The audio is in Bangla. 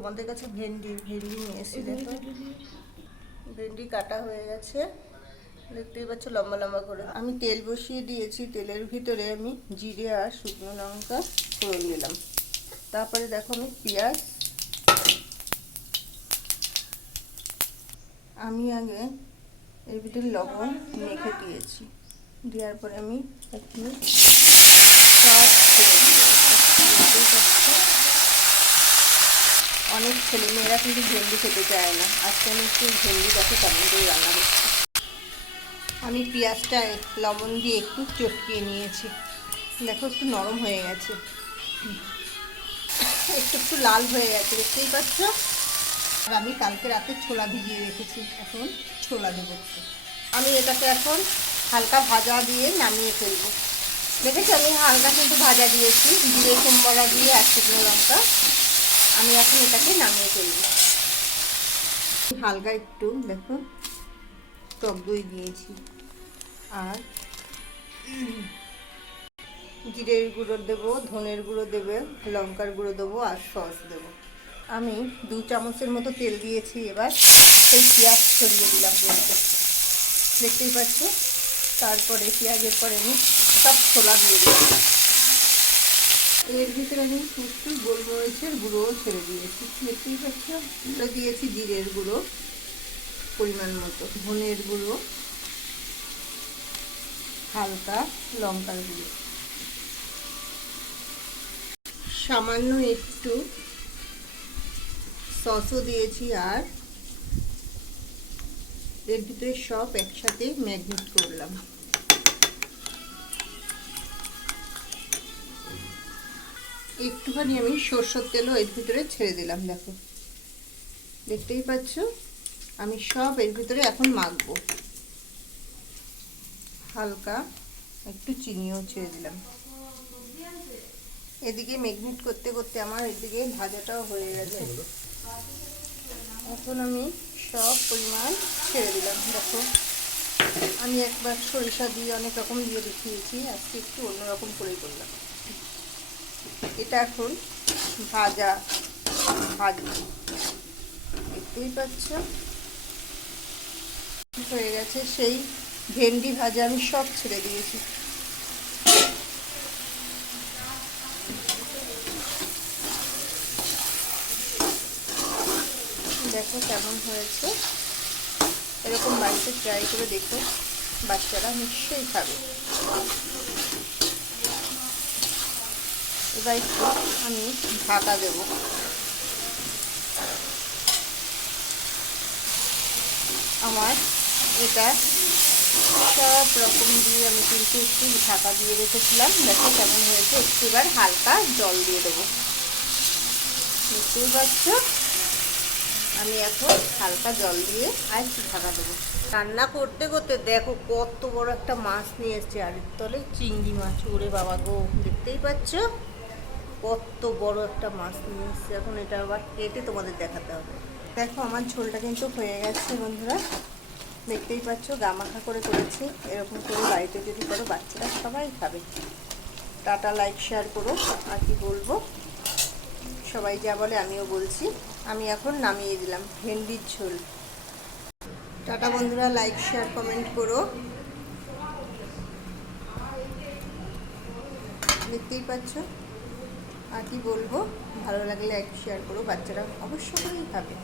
আমাদের কাছে ভেন্ডি ভেন্ডি নিয়ে এসেছি দেখো। ভেন্ডি কাটা হয়ে গেছে। দেখতেই পাচ্ছ লম্বা লম্বা করে। আমি তেল বসিয়ে দিয়েছি তেলের ভিতরে আমি জিরে আর শুকনো লঙ্কা ফোড়ন দিলাম। তারপরে দেখো আমি পেঁয়াজ। আমি আগে এর ভিতরে লবণ মেখে দিয়েছি। দেওয়ার পরে আমি একটু ছেড়ে দিয়েছি অনেক ছেলে মেয়েরা কিন্তু ভেন্ডি খেতে চায় না। আজকে আমি একটু ভেন্ডি দেখো কেমন করে রান্না করছি। আমি পেঁয়াজটা, লবণ দিয়ে একটু চটকিয়ে নিয়েছি। দেখো একটু নরম হয়ে গেছে। একটু একটু লাল হয়ে গেছে, দেখতেই পাচ্ছ? আর আমি কালকে রাতে ছোলা ভিজিয়ে রেখেছি। এখন ছোলা দেবো। আমি এটাকে এখন হালকা ভাজা দিয়ে নামিয়ে ফেলব। দেখেছি? আমি হালকা কিন্তু ভাজা দিয়েছি। দিয়ে সোমবারা দিয়ে এক শুকনো লঙ্কা। আমি এখন এটাকে নামিয়ে ফেলব। হালকা একটু, দেখো, টক দই দিয়েছি। আর জিরের গুঁড়ো দেবো, ধনের গুঁড়ো দেবে, লঙ্কার গুঁড়ো দেবো আর সস দেবো। আমি দু চামচের মতো তেল দিয়েছি এবার। এই পেঁয়াজ ছড়িয়ে দিলাম বলতে দেখতেই পাচ্ছ? তারপরে পেঁয়াজের পরে আমি সব ছোলা দিয়ে দিলাম। এর ভিতরে আমি একটু গোলমরিচের গুঁড়োও ছেড়ে দিয়েছি। দেখতেই পাচ্ছ? দিয়েছি জিরের গুঁড়ো পরিমাণ মতো, ধনের গুঁড়ো, হালকা লঙ্কার গুঁড়ো। সামান্য একটু সসও দিয়েছি আর এর ভিতরে সব একসাথে ম্যাগনেট করলাম। একটুখানি আমি সর্ষের তেলও এর ভিতরে ছেড়ে দিলাম, দেখো। দেখতেই পাচ্ছ? আমি সব এর ভিতরে এখন মাখবো। হালকা একটু চিনিও ছেড়ে দিলাম। এদিকে ম্যাগনেট করতে করতে আমার এদিকে ভাজাটাও হয়ে গেছে। এখন আমি সব পরিমাণ ছেড়ে দিলাম, দেখো। আমি একবার সরিষা দিয়ে অনেক রকম দিয়ে দেখিয়েছি, আজকে একটু অন্যরকম করে করলাম। এটা এখন ভাজা ভাজি। দেখতেই পাচ্ছ। হয়ে গেছে সেই ভেন্ডি ভাজা, আমি সব ছেড়ে দিয়েছি। দেখো কেমন হয়েছে। এরকম বাড়িতে ট্রাই করে দেখো, বাচ্চারা নিশ্চয়ই খাবে। এবার একটু আমি ঢাকা দেব। আমার এটা সব রকম দিয়ে আমি কিন্তু একটু ঢাকা দিয়ে রেখেছিলাম। দেখো কেমন হয়েছে। একটু এবার হালকা জল দিয়ে দেবো। দেখতেই পাচ্ছ? আমি এখন হালকা জল দিয়ে আর একটু ঢাকা দেবো। রান্না করতে করতে দেখো কত বড় একটা মাছ নিয়ে এসছে। আর তলে চিংড়ি মাছ। ওরে বাবা গো, দেখতেই পাচ্ছ? কত বড় একটা মাছ নিয়ে এসছে। এখন এটা আবার কেটে তোমাদের দেখাতে হবে। দেখো, আমার ঝোলটা কিন্তু হয়ে গেছে বন্ধুরা। দেখতেই পাচ্ছ, গামাখা করে করেছি। এরকম করে বাড়িতে যদি করো, বাচ্চারা সবাই খাবে। টাটা, লাইক, শেয়ার করো। আর কি বলব? সবাই যা বলে আমিও বলছি। আমি এখন নামিয়ে দিলাম ভেন্ডির ঝোল। টাটা বন্ধুরা, লাইক, শেয়ার, কমেন্ট করো। দেখতেই পাচ্ছ? আর কি বলব? ভালো লাগলে এক শেয়ার করো বাচ্চারা অবশ্যই খাবে